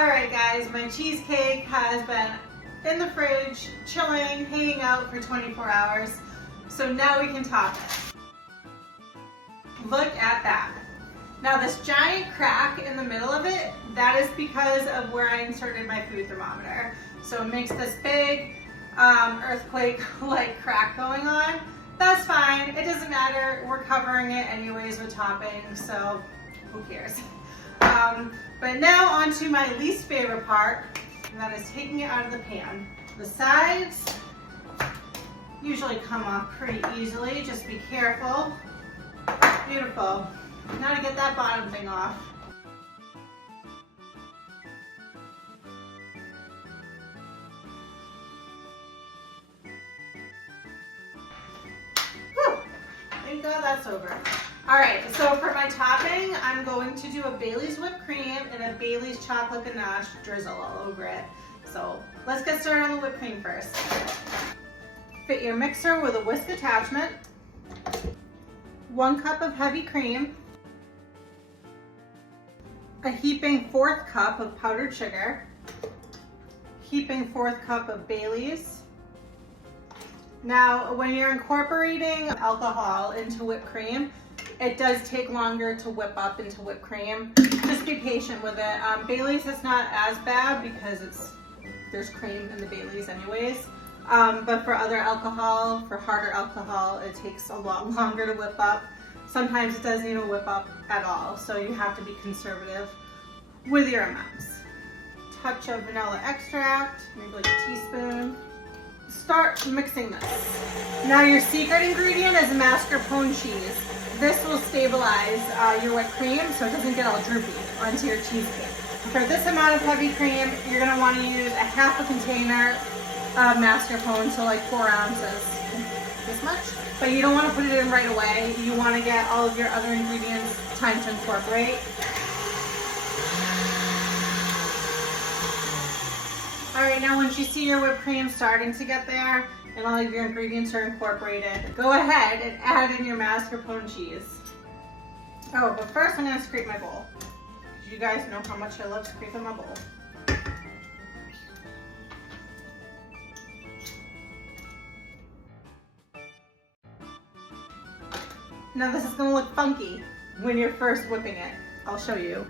All right guys, my cheesecake has been in the fridge, chilling, hanging out for 24 hours. So now we can top it. Look at that. Now this giant crack in the middle of it, that is because of where I inserted my food thermometer. So it makes this big earthquake-like crack going on. That's fine, it doesn't matter. We're covering it anyways with topping, so who cares? But now on to my least favorite part, and that is taking it out of the pan. The sides usually come off pretty easily, just be careful. Beautiful. Now to get that bottom thing off. Whew. Thank God that's over. All right, so for my topping, I'm going to do a Bailey's whipped cream and a Bailey's chocolate ganache drizzle all over it. So let's get started on the whipped cream first. Fit your mixer with a whisk attachment, 1 cup of heavy cream, a heaping 4th cup of powdered sugar, heaping 4th cup of Bailey's. Now, when you're incorporating alcohol into whipped cream, it does take longer to whip up into whipped cream. Just be patient with it. Bailey's is not as bad because there's cream in the Bailey's anyways. But for other alcohol, for harder alcohol, it takes a lot longer to whip up. Sometimes it doesn't even whip up at all, so you have to be conservative with your amounts. Touch of vanilla extract, maybe like a teaspoon. Start mixing this. Now your secret ingredient is mascarpone cheese. This will stabilize your whipped cream so it doesn't get all droopy onto your cheesecake. For this amount of heavy cream, you're going to want to use a half a container of mascarpone, so like 4 ounces, this much. But you don't want to put it in right away. You want to get all of your other ingredients time to incorporate. All right, now once you see your whipped cream starting to get there and all of your ingredients are incorporated, go ahead and add in your mascarpone cheese. Oh, but first I'm gonna scrape my bowl. You guys know how much I love scraping my bowl. Now this is gonna look funky when you're first whipping it. I'll show you.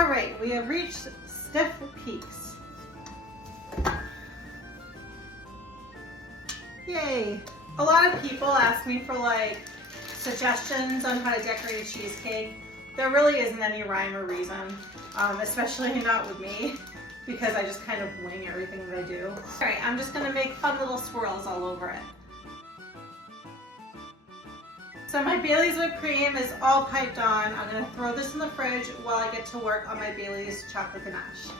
All right, we have reached stiff peaks. Yay. A lot of people ask me for like suggestions on how to decorate a cheesecake. There really isn't any rhyme or reason, especially not with me, because I just kind of wing everything that I do. All right, I'm just gonna make fun little swirls all over it. So my Bailey's whipped cream is all piped on. I'm gonna throw this in the fridge while I get to work on my Bailey's chocolate ganache.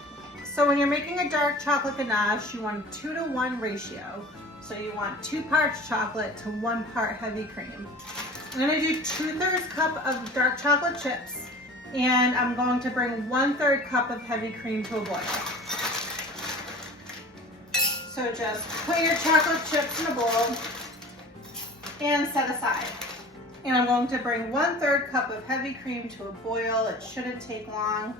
So when you're making a dark chocolate ganache, you want a 2-to-1 ratio. So you want 2 parts chocolate to 1 part heavy cream. I'm gonna do 2/3 cup of dark chocolate chips, and I'm going to bring 1/3 cup of heavy cream to a boil. So just put your chocolate chips in a bowl and set aside. And I'm going to bring 1/3 cup of heavy cream to a boil. It shouldn't take long.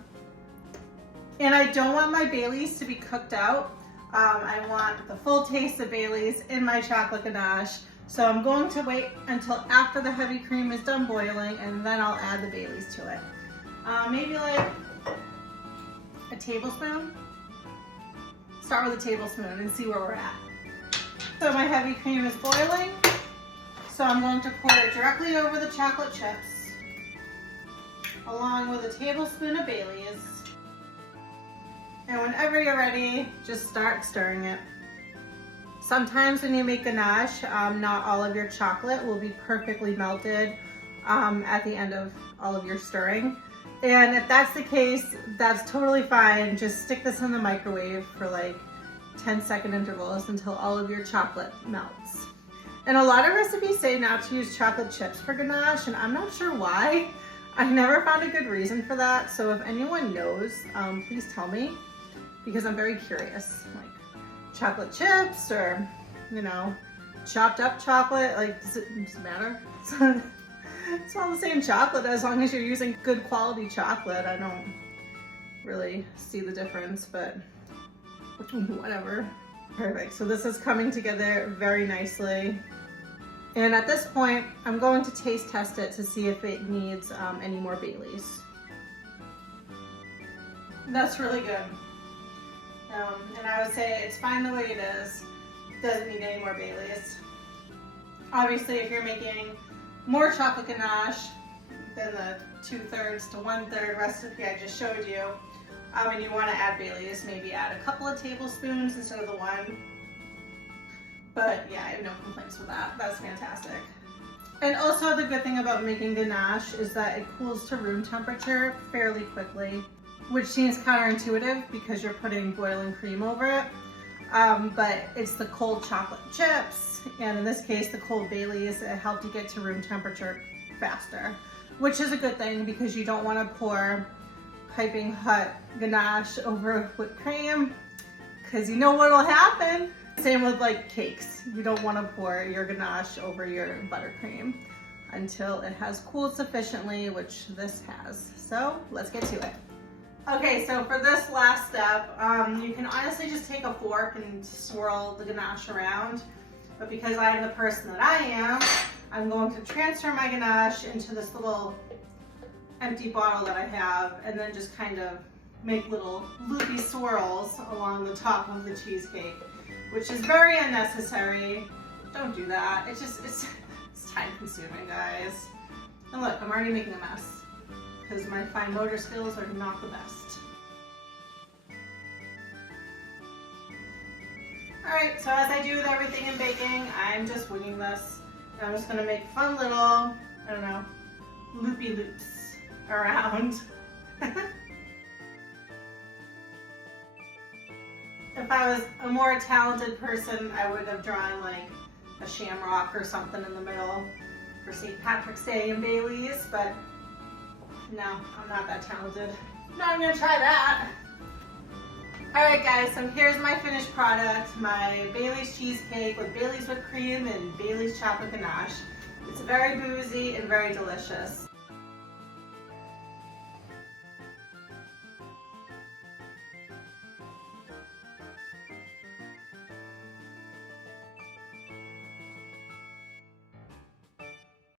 And I don't want my Bailey's to be cooked out. I want the full taste of Bailey's in my chocolate ganache. So I'm going to wait until after the heavy cream is done boiling, and then I'll add the Bailey's to it. Maybe like a tablespoon. Start with a tablespoon and see where we're at. So my heavy cream is boiling. So I'm going to pour it directly over the chocolate chips, along with a tablespoon of Bailey's. And whenever you're ready, just start stirring it. Sometimes when you make ganache, not all of your chocolate will be perfectly melted at the end of all of your stirring. And if that's the case, that's totally fine. Just stick this in the microwave for like 10-second intervals until all of your chocolate melts. And a lot of recipes say not to use chocolate chips for ganache, and I'm not sure why. I never found a good reason for that, so if anyone knows, please tell me. because I'm very curious, like chocolate chips or, you know, chopped up chocolate, like does it matter? It's all the same chocolate as long as you're using good quality chocolate. I don't really see the difference, but whatever. Perfect, so this is coming together very nicely. And at this point, I'm going to taste test it to see if it needs any more Baileys. That's really good. And I would say it's fine the way it is. Doesn't need any more Baileys. Obviously, if you're making more chocolate ganache than the 2/3 to 1/3 recipe I just showed you, and you want to add Baileys, maybe add a couple of tablespoons instead of the one. But yeah, I have no complaints with that. That's fantastic. And also the good thing about making ganache is that it cools to room temperature fairly quickly, which seems counterintuitive because you're putting boiling cream over it. But it's the cold chocolate chips, and in this case, the cold Baileys, it helped you get to room temperature faster, which is a good thing because you don't want to pour piping hot ganache over whipped cream because you know what'll happen. Same with like cakes. You don't want to pour your ganache over your buttercream until it has cooled sufficiently, which this has. So let's get to it. Okay, so for this last step, you can honestly just take a fork and swirl the ganache around. But because I am the person that I am, I'm going to transfer my ganache into this little empty bottle that I have and then just kind of make little loopy swirls along the top of the cheesecake, which is very unnecessary. Don't do that. It's time consuming, guys. And look, I'm already making a mess because my fine motor skills are not the best. All right, so as I do with everything in baking, I'm just winging this. And I'm just gonna make fun little, I don't know, loopy loops around. If I was a more talented person, I would have drawn like a shamrock or something in the middle for St. Patrick's Day and Baileys, but no, I'm not that talented. Not even gonna try that. All right guys, so here's my finished product, my Baileys cheesecake with Baileys whipped cream and Baileys chocolate ganache. It's very boozy and very delicious.